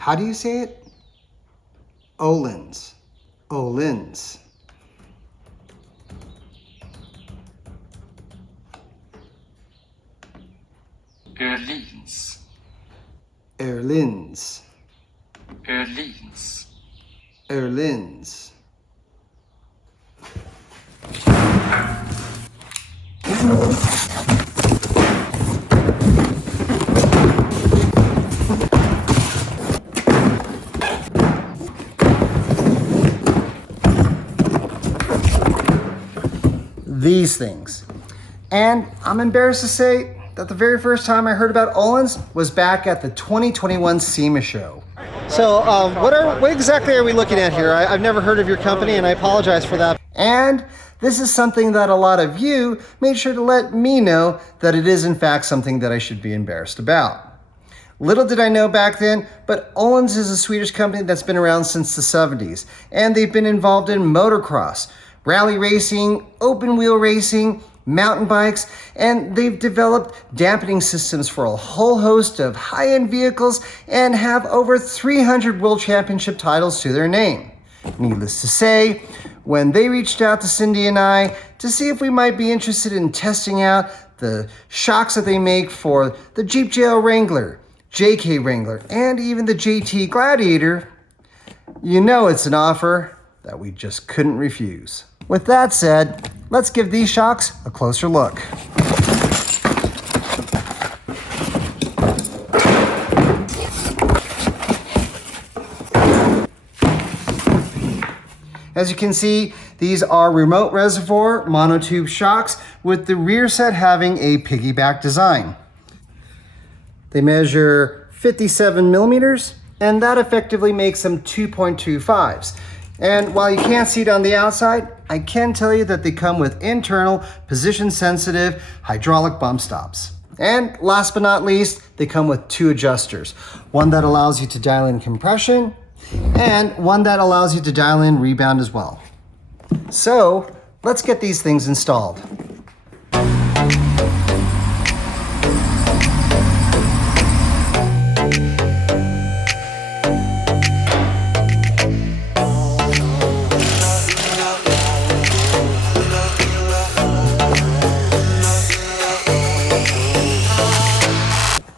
How do you say it? Ohlins. Ohlins. Ohlins. Ohlins. Ohlins. Ohlins. These things. And I'm embarrassed to say that the very first time I heard about Ohlins was back at the 2021 SEMA show. So what exactly are we looking at here? I've never heard of your company and I apologize for that. And this is something that a lot of you made sure to let me know that it is in fact something that I should be embarrassed about. Little did I know back then, but Ohlins is a Swedish company that's been around since the 70s, and they've been involved in motocross, rally racing, open wheel racing, mountain bikes, and they've developed dampening systems for a whole host of high-end vehicles and have over 300 world championship titles to their name. Needless to say, when they reached out to Cindy and I to see if we might be interested in testing out the shocks that they make for the Jeep JL Wrangler, JK Wrangler, and even the JT Gladiator, you know it's an offer that we just couldn't refuse. With that said, let's give these shocks a closer look. As you can see, these are remote reservoir monotube shocks with the rear set having a piggyback design. They measure 57 millimeters, and that effectively makes them 2.25s. And while you can't see it on the outside, I can tell you that they come with internal position-sensitive hydraulic bump stops. And last but not least, they come with two adjusters. One that allows you to dial in compression, and one that allows you to dial in rebound as well. So, let's get these things installed.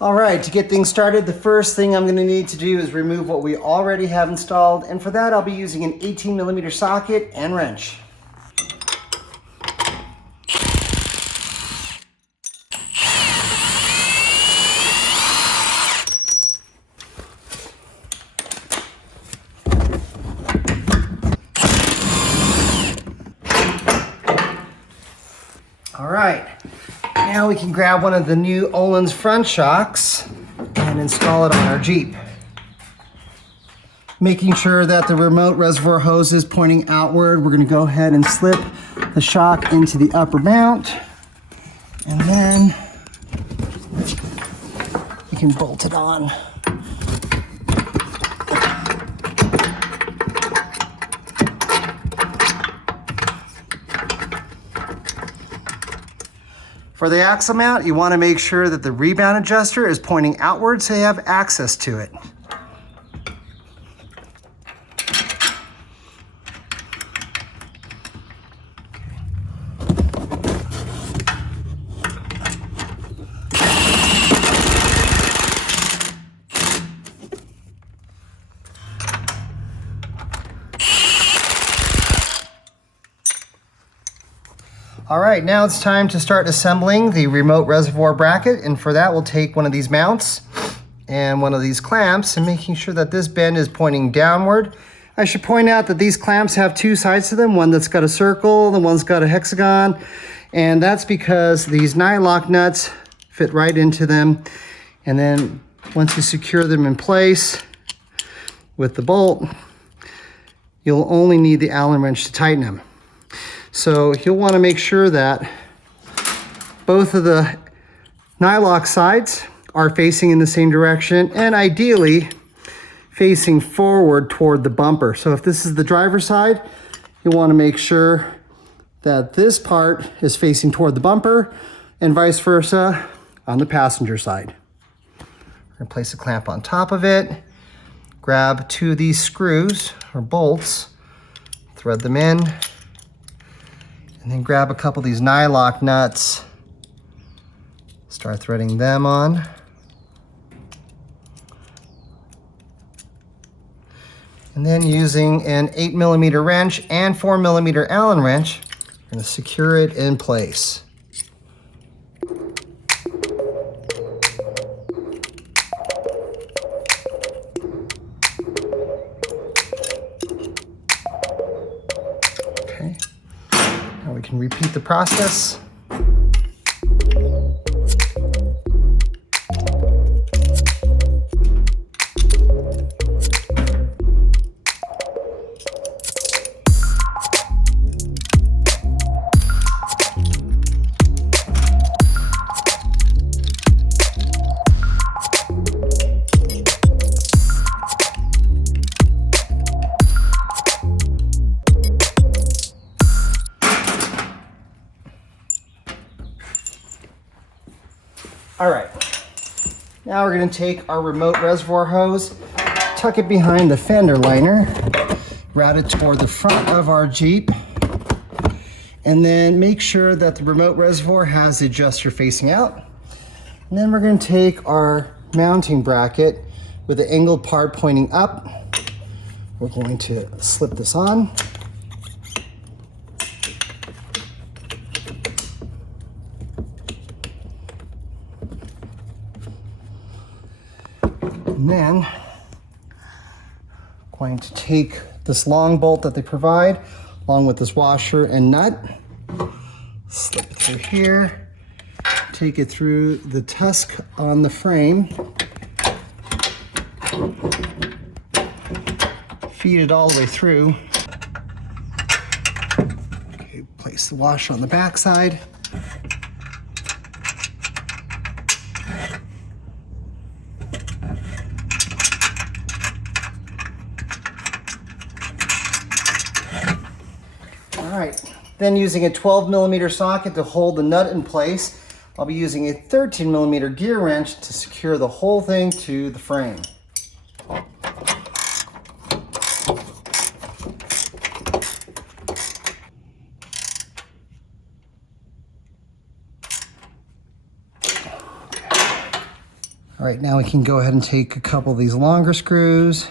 All right, to get things started, the first thing I'm gonna need to do is remove what we already have installed, and for that I'll be using an 18mm socket and wrench. All right. Now we can grab one of the new Ohlins front shocks and install it on our Jeep. Making sure that the remote reservoir hose is pointing outward, we're going to go ahead and slip the shock into the upper mount, and then we can bolt it on. For the axle mount, you want to make sure that the rebound adjuster is pointing outward so you have access to it. All right, now it's time to start assembling the remote reservoir bracket, and for that we'll take one of these mounts and one of these clamps and making sure that this bend is pointing downward. I should point out that these clamps have two sides to them, one that's got a circle, the one's got a hexagon, and that's because these nylock nuts fit right into them, and then once you secure them in place with the bolt, you'll only need the Allen wrench to tighten them. So you'll want to make sure that both of the nylock sides are facing in the same direction and ideally facing forward toward the bumper. So if this is the driver's side, you'll want to make sure that this part is facing toward the bumper and vice versa on the passenger side. We're going to place a clamp on top of it. grab 2 of these screws or bolts, thread them in, and then grab a couple of these nylock nuts, start threading them on. And then using an 8mm wrench and 4mm Allen wrench, I'm going to secure it in place. Okay, now we can repeat the process. All right, now we're going to take our remote reservoir hose, tuck it behind the fender liner, route it toward the front of our Jeep, and then make sure that the remote reservoir has the adjuster facing out. And then we're going to take our mounting bracket with the angled part pointing up. We're going to slip this on. And then I'm going to take this long bolt that they provide, along with this washer and nut, slip it through here, take it through the tusk on the frame, feed it all the way through. Okay, place the washer on the back side. All right, then using a 12mm socket to hold the nut in place, I'll be using a 13mm gear wrench to secure the whole thing to the frame. All right, now we can go ahead and take a couple of these longer screws,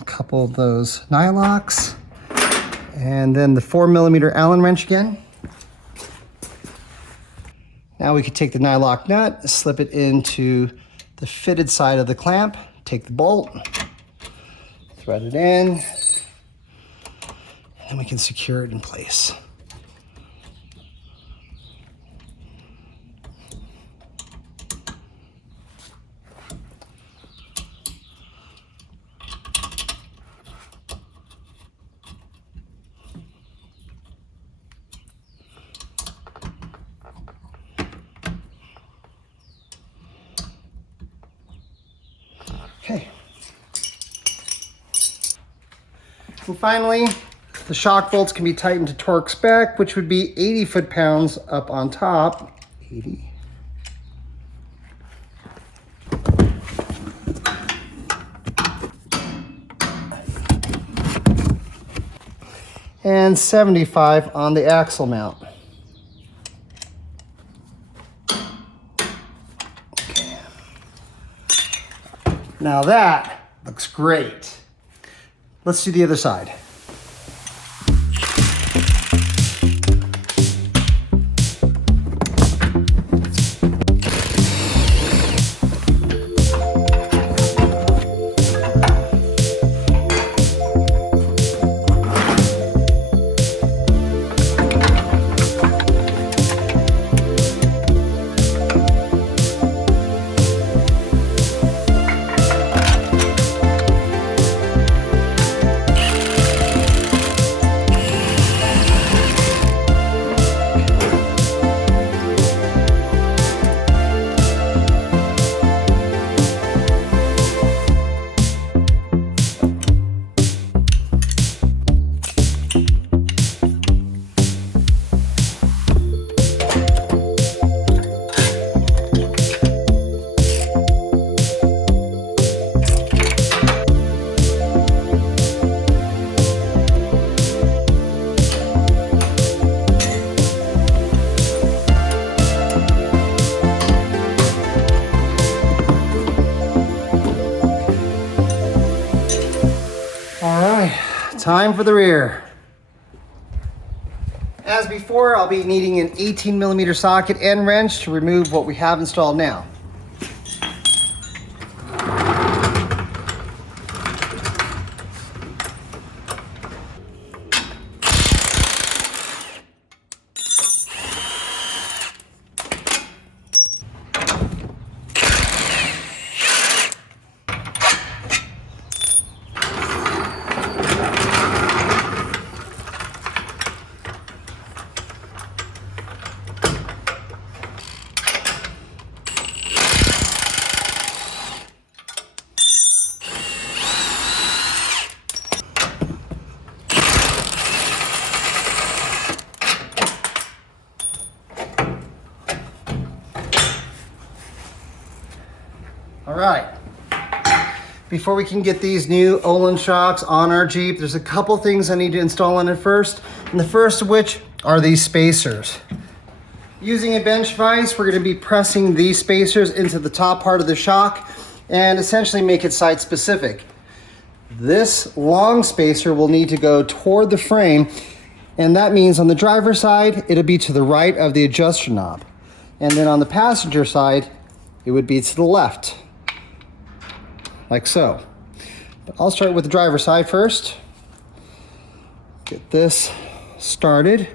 a couple of those nylocks, and then the 4mm Allen wrench again. Now we could take the nylock nut, slip it into the fitted side of the clamp, take the bolt, thread it in, and we can secure it in place. Okay. And finally, the shock bolts can be tightened to torque spec, which would be 80 foot-pounds up on top. 80. And 75 on the axle mount. Now that looks great. Let's do the other side. time for the rear. As before, I'll be needing an 18mm socket and wrench to remove what we have installed now. All right, before we can get these new Ohlins shocks on our Jeep, there's a couple things I need to install on it first, and the first of which are these spacers. Using a bench vise, we're gonna be pressing these spacers into the top part of the shock and essentially make it site specific. This long spacer will need to go toward the frame, and that means on the driver's side, it'll be to the right of the adjuster knob. And then on the passenger side, it would be to the left. Like so. But I'll start with the driver's side first. Get this started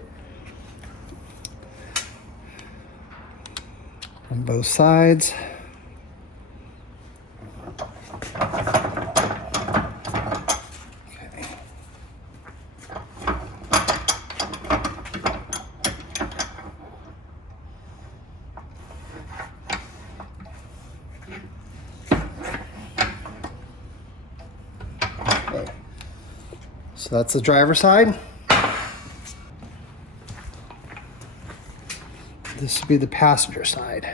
on both sides. Okay. So that's the driver's side. This would be the passenger side.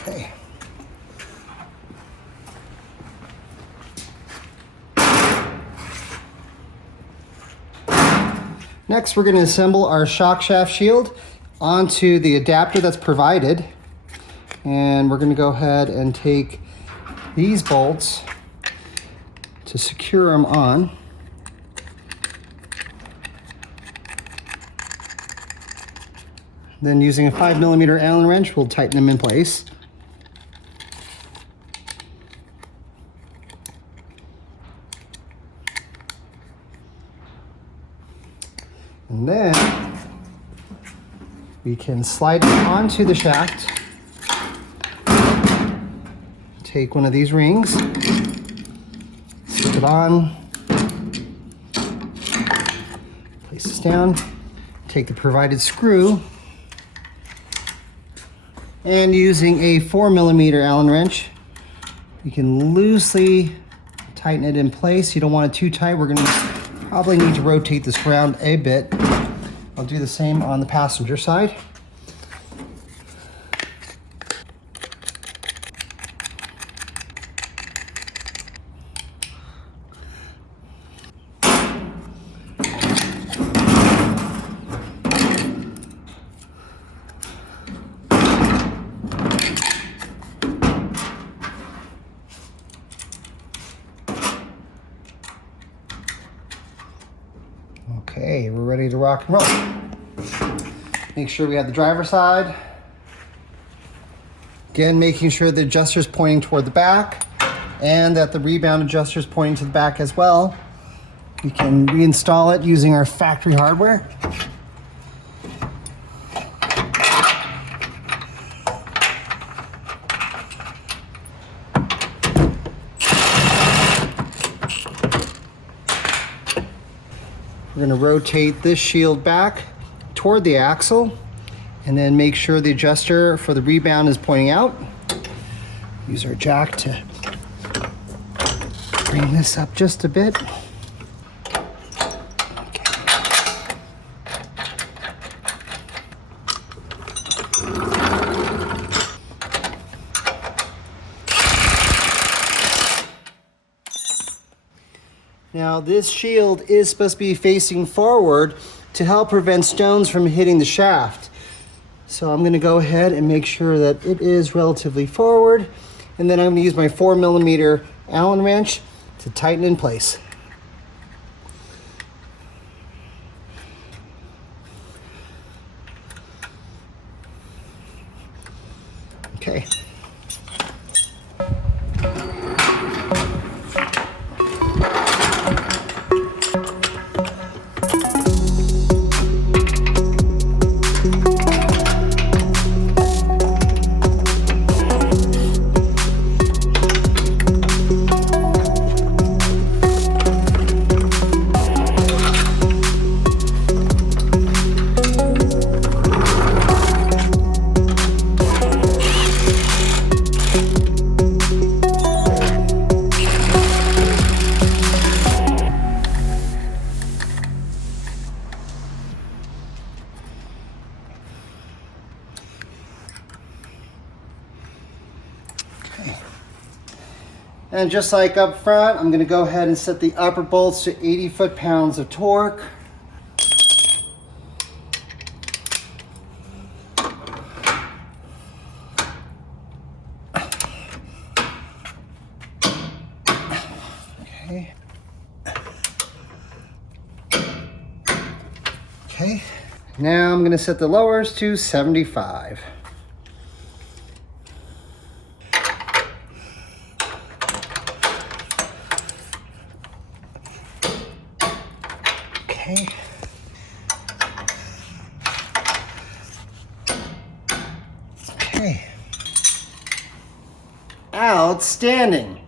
Okay. Next, we're going to assemble our shock shaft shield onto the adapter that's provided. And we're going to go ahead and take these bolts to secure them on. Then using a 5mm Allen wrench, we'll tighten them in place. And then we can slide it onto the shaft. Take one of these rings, slip it on, place this down, take the provided screw, and using a 4mm Allen wrench, you can loosely tighten it in place. You don't want it too tight. We're going to probably need to rotate this around a bit. I'll do the same on the passenger side. Okay, we're ready to rock and roll. Make sure we have the driver's side. Again, making sure the adjuster is pointing toward the back and that the rebound adjuster is pointing to the back as well. We can reinstall it using our factory hardware. We're going to rotate this shield back toward the axle and then make sure the adjuster for the rebound is pointing out. Use our jack to bring this up just a bit. Now this shield is supposed to be facing forward to help prevent stones from hitting the shaft. So I'm gonna go ahead and make sure that it is relatively forward, and then I'm gonna use my 4mm Allen wrench to tighten in place. Okay. And just like up front, I'm going to go ahead and set the upper bolts to 80 foot-pounds of torque. Okay. Okay. Now I'm going to set the lowers to 75. Okay. Okay. Outstanding.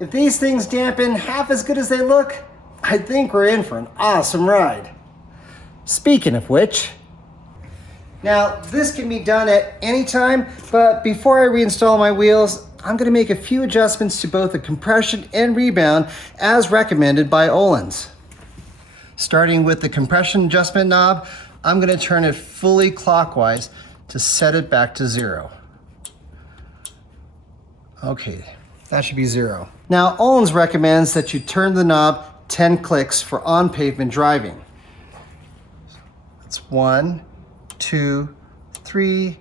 If these things dampen half as good as they look, I think we're in for an awesome ride. Speaking of which, now this can be done at any time, but before I reinstall my wheels, I'm going to make a few adjustments to both the compression and rebound as recommended by Ohlins. Starting with the compression adjustment knob, I'm going to turn it fully clockwise to set it back to 0. Okay, that should be 0. Now, Ohlins recommends that you turn the knob 10 clicks for on-pavement driving. That's 1, 2, 3,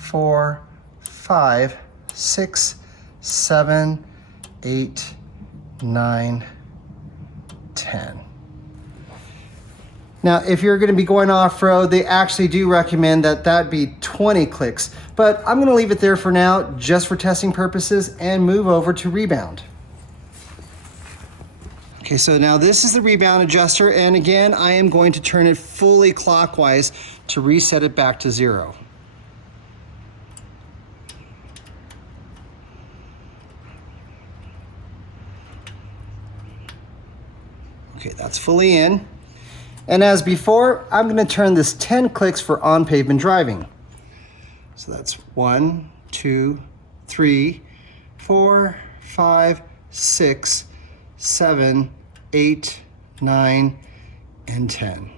4, 5, 6, 7, 8, 9, 10. Now, if you're going to be going off-road, they actually do recommend that that be 20 clicks, but I'm going to leave it there for now, just for testing purposes, and move over to rebound. Okay, so now this is the rebound adjuster, and again, I am going to turn it fully clockwise to reset it back to 0. Okay, that's fully in. And as before, I'm going to turn this 10 clicks for on-pavement driving. So that's 1, 2, 3, 4, 5, 6, 7, 8, 9, and 10.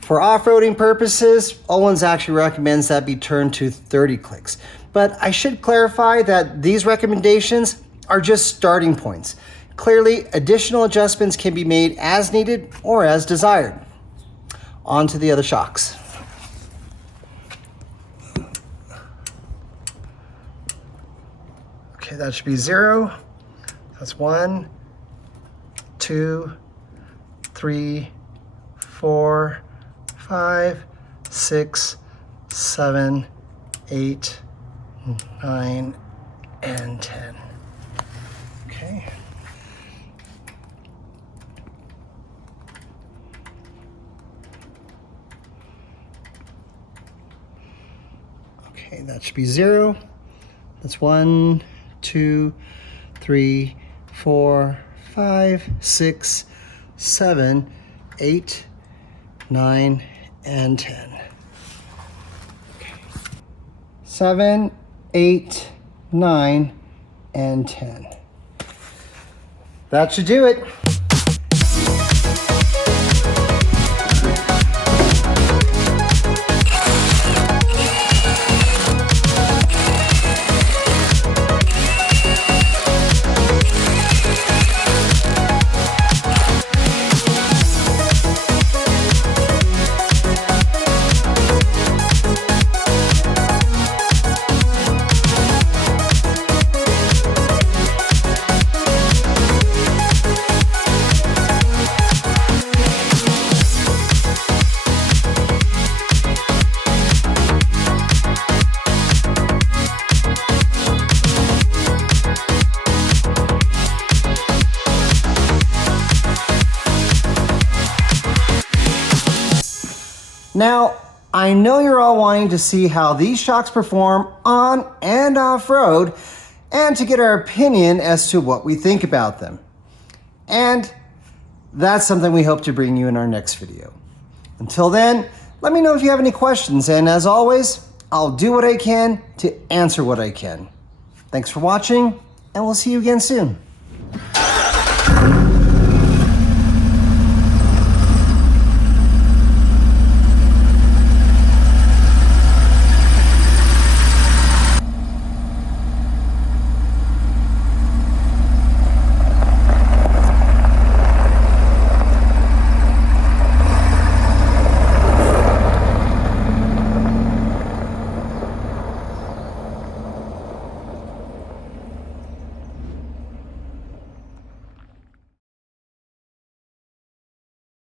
For off-roading purposes, Ohlins actually recommends that be turned to 30 clicks. But I should clarify that these recommendations are just starting points. Clearly, additional adjustments can be made as needed or as desired. On to the other shocks. Okay, that should be 0. That's 1, 2, 3, 4, 5, 6, 7, 8, 9, and 10. Okay. Okay, that should be 0. That's 1, 2, 3, 4, 5, 6, 7, 8, 9, and 10. Okay. 7, 8, 9, and 10. That should do it. Now, I know you're all wanting to see how these shocks perform on and off-road and to get our opinion as to what we think about them. And that's something we hope to bring you in our next video. Until then, let me know if you have any questions, and as always, I'll do what I can to answer what I can. Thanks for watching, and we'll see you again soon.